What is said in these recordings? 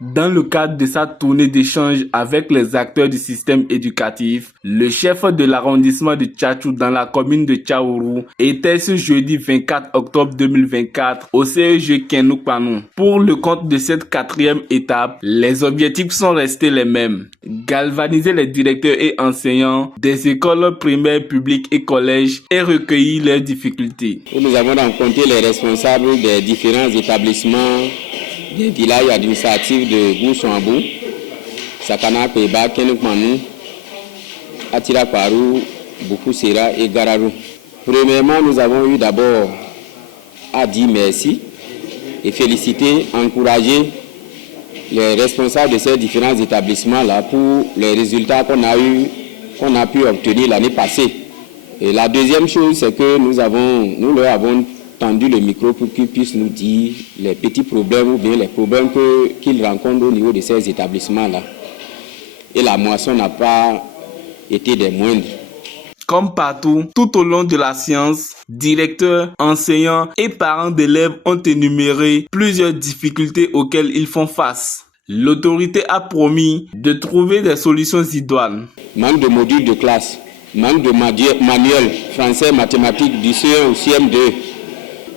Dans le cadre de sa tournée d'échange avec les acteurs du système éducatif, le chef de l'arrondissement de Tchatchou dans la commune de Tchaourou était ce jeudi 24 octobre 2024 au CEG Kenoupanou. Pour le compte de cette quatrième étape, les objectifs sont restés les mêmes. Galvaniser les directeurs et enseignants des écoles primaires publiques et collèges et recueillir leurs difficultés. Nous avons rencontré les responsables des différents établissements des villages administratifs de Goussouambou, Sakana, Peba, Kenukmanou, Atiraparou, Boukousera et Gararou. Premièrement, nous avons eu d'abord à dire merci et féliciter, encourager les responsables de ces différents établissements-là pour les résultats qu'on a pu obtenir l'année passée. Et la deuxième chose, c'est que nous leur avons tendu le micro pour qu'ils puissent nous dire les petits problèmes ou bien les problèmes qu'ils rencontrent au niveau de ces établissements-là. Et la moisson n'a pas été des moindres. Comme partout, tout au long de la séance, directeurs, enseignants et parents d'élèves ont énuméré plusieurs difficultés auxquelles ils font face. L'autorité a promis de trouver des solutions idoines. Manque de modules de classe, manque de manuels français, mathématiques du CE1 au CM2,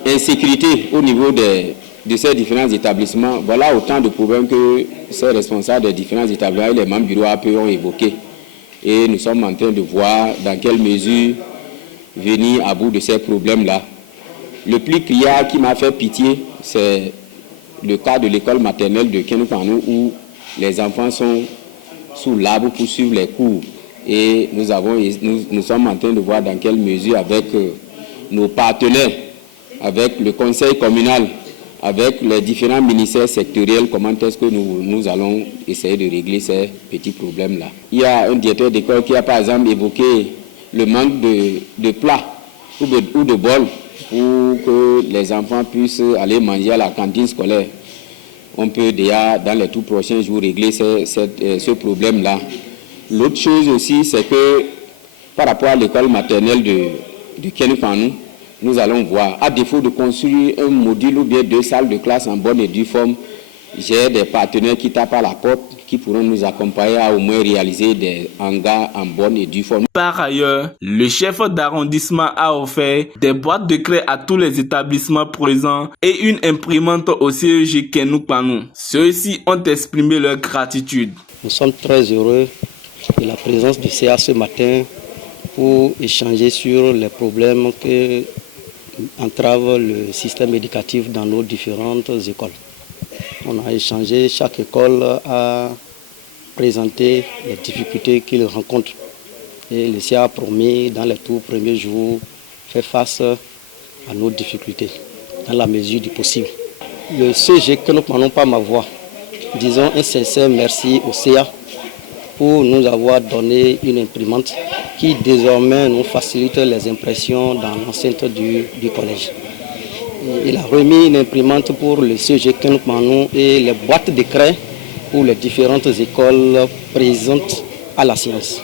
insécurité au niveau de ces différents établissements. Voilà autant de problèmes que ces responsables des différents établissements et les membres du bureau AP ont évoqués. Et nous sommes en train de voir dans quelle mesure venir à bout de ces problèmes-là. Le plus criard qui m'a fait pitié, c'est le cas de l'école maternelle de Kenoupanou où les enfants sont sous l'arbre pour suivre les cours. Et nous sommes en train de voir dans quelle mesure avec nos partenaires, avec le conseil communal, avec les différents ministères sectoriels, comment est-ce que nous allons essayer de régler ces petits problèmes-là. Il y a un directeur d'école qui a par exemple évoqué le manque de plats ou de bols pour que les enfants puissent aller manger à la cantine scolaire. On peut déjà dans les tout prochains jours régler ce problème-là. L'autre chose aussi, c'est que par rapport à l'école maternelle de Kenoupanou, nous allons voir, à défaut de construire un module ou bien 2 salles de classe en bonne et due forme, j'ai des partenaires qui tapent à la porte, qui pourront nous accompagner à au moins réaliser des hangars en bonne et due forme. Par ailleurs, le chef d'arrondissement a offert des boîtes de craie à tous les établissements présents et une imprimante au CEG Kenoupanou. Ceux-ci ont exprimé leur gratitude. Nous sommes très heureux de la présence du CA ce matin pour échanger sur les problèmes que entrave le système éducatif dans nos différentes écoles. On a échangé, chaque école a présenté les difficultés qu'il rencontre. Et le CA a promis dans les tout premiers jours faire face à nos difficultés dans la mesure du possible. Le CG que nous ne prenons pas ma voix, disons un sincère merci au CA pour nous avoir donné une imprimante qui désormais nous facilite les impressions dans l'enceinte du collège. Il a remis une imprimante pour le CG Kenoupanou et les boîtes de craie pour les différentes écoles présentes à la science.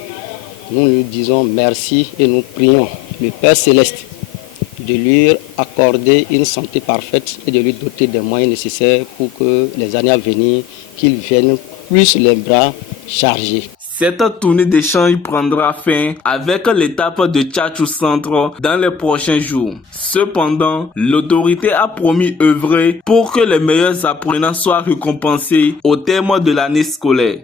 Nous lui disons merci et nous prions le Père Céleste de lui accorder une santé parfaite et de lui doter des moyens nécessaires pour que les années à venir, qu'il vienne plus les bras chargés. Cette tournée d'échange prendra fin avec l'étape de Tchatchou Centre dans les prochains jours. Cependant, l'autorité a promis œuvrer pour que les meilleurs apprenants soient récompensés au terme de l'année scolaire.